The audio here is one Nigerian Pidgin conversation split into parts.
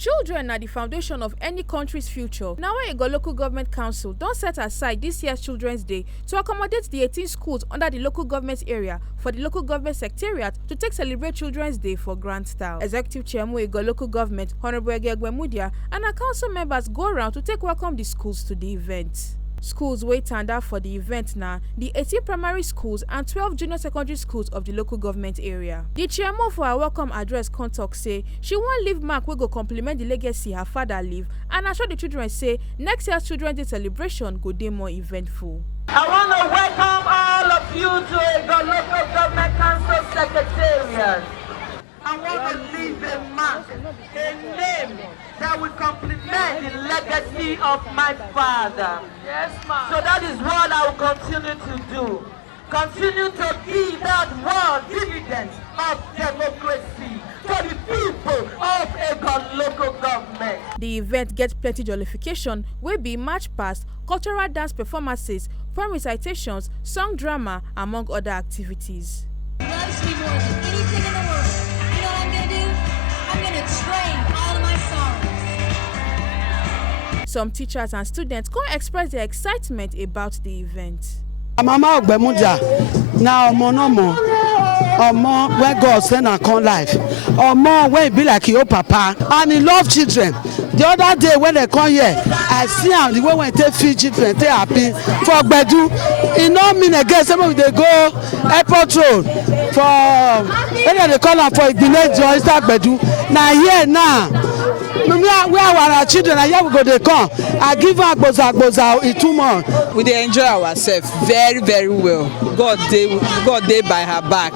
Children are the foundation of any country's future. Now, Egor Local Government Council don't set aside this year's Children's Day to accommodate the 18 schools under the local government area for the local government secretariat to take celebrate Children's Day for grand style. Executive Chairman Egor Local Government, Honorable Eghe Ogbemudia, and our council members go around to take welcome the schools to the event. Schools wey tanda for the event now, the 18 primary schools and 12 junior secondary schools of the local government area. The chairman for her welcome address talk say she won't leave mark wey go complement the legacy her father leave, and assure the children say next year's Children's Day celebration go dey more eventful. I want to welcome all of you to Egor Local Government Council Secretariat. I want to leave a mark, a name that will complement the legacy of my father. Yes, ma'am. So that is what I will continue to do. Continue to give that world dividends of democracy to the people of Egor Local Government. The event gets plenty jollification, will be march past, cultural dance performances, poem recitations, song drama, among other activities. Anything in the world. You know what I'm going to do? I'm going to train all of my songs. Some teachers and students can express their excitement about the event. Eghe Ogbemudia now Omo when God send and come life. Omo when he be like your papa and he love children. The other day when they come here, I see am the way when they feed children, they happy for Gbedu. It no mean again some they go airport road for when they call am for Igbinejo inside Gbedu. Now here now. Where our children are here we go they come. I give her agboza in 2 months. We dey enjoy ourselves very, very well. God dey by her back.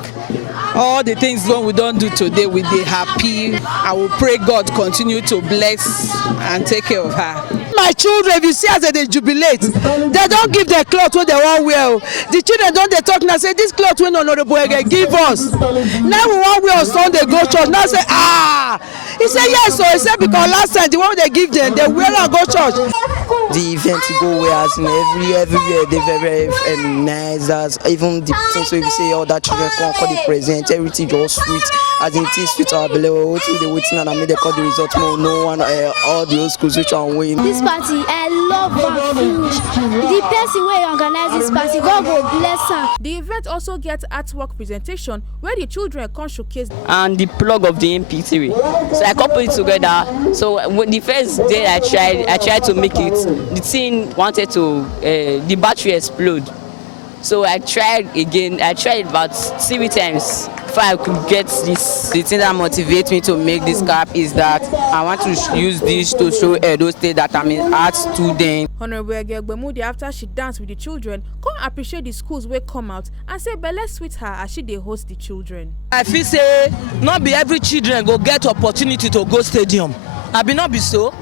All the things we don't do today, we dey happy. I will pray God continue to bless and take care of her. My children, if you see as they jubilate, they don't give their clothes what they want wear. The children don't they talk now say this clothes when Honorable Eghe give us. Now we want wear on Sunday go church. Now say he said yes, so he said because last time the one they give them, they wear and go church. The event go where as in everywhere they very nice, as even the things so if you say all that children come the present, everything just sweet. As in it is sweet our below, they waiting and I made they call the result more no one all the old schools which are waiting. This party, I love her finish. The person where organize this party, God will bless her. The event also gets artwork presentation where the children can showcase and the plug of the MP3. So I coupled it together. So when the first day I tried to make it, the thing wanted to the battery explode. So I tried again. I tried about 3 times before I could get this. The thing that motivates me to make this cap is that I want to use this to show Edo State that I'm an art student. Honorable Eghe Ogbemudia, after she danced with the children, come appreciate the schools where come out and say belle sweet her as she dey host the children. I feel say not be every children go get opportunity to go stadium. I be not be so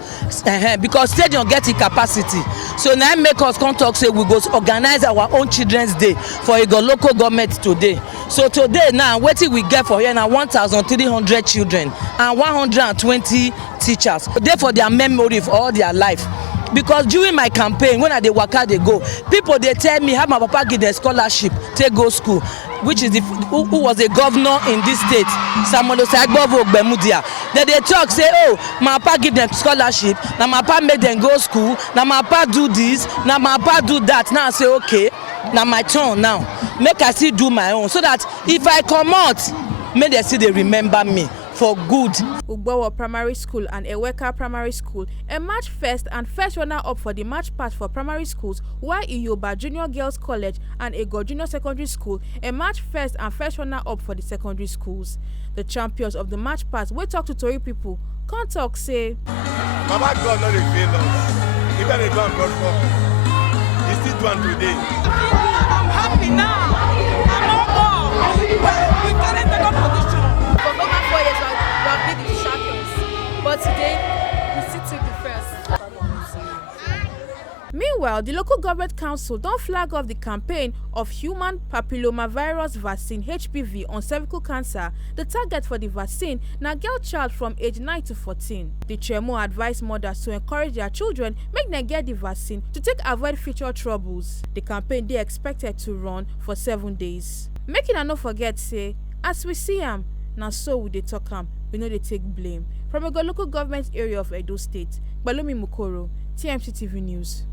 because stadium get the capacity. So now make us come talk say we go organize our own Children's Day for Egor Local Government today. So today now wetin we get for here now 1,300 children and 120 teachers. They for their memory for all their life. Because during my campaign when I dey waka dey go, people they tell me how my papa give them scholarship take go school, which is who was a governor in this state, Eghe Ogbemudia. Then they talk say, oh, my papa give them scholarship, now my papa made them go school, now my papa do this, now my papa do that. Now I say okay, now my turn now. Make I still do my own so that if I come out, may they see they remember me for good. Ugbowo Primary School and Eweka Primary School emerged first and first runner-up for the march past for primary schools, while Iyoba Junior Girls College and Egor Junior Secondary School emerged first and first runner-up for the secondary schools. The champions of the march past wey talk to Tori people come talk say, Mama God no dey fail us. Even they don't God for, He still do am today. I'm happy now. I'm not more. We can't take up position. For over 4 years, we have been the champions. But today, we still took the first. Meanwhile, the local government council don't flag off the campaign of human papillomavirus vaccine HPV on cervical cancer. The target for the vaccine na girl child from age 9 to 14. The chairman advised mothers to encourage their children make them get the vaccine to take avoid future troubles. The campaign they expected to run for 7 days. Make it no forget say, as we see am, na so we dey talk am, we know they take blame. from Egor local government area of Edo State. Balomi Mukoro, TMC TV News.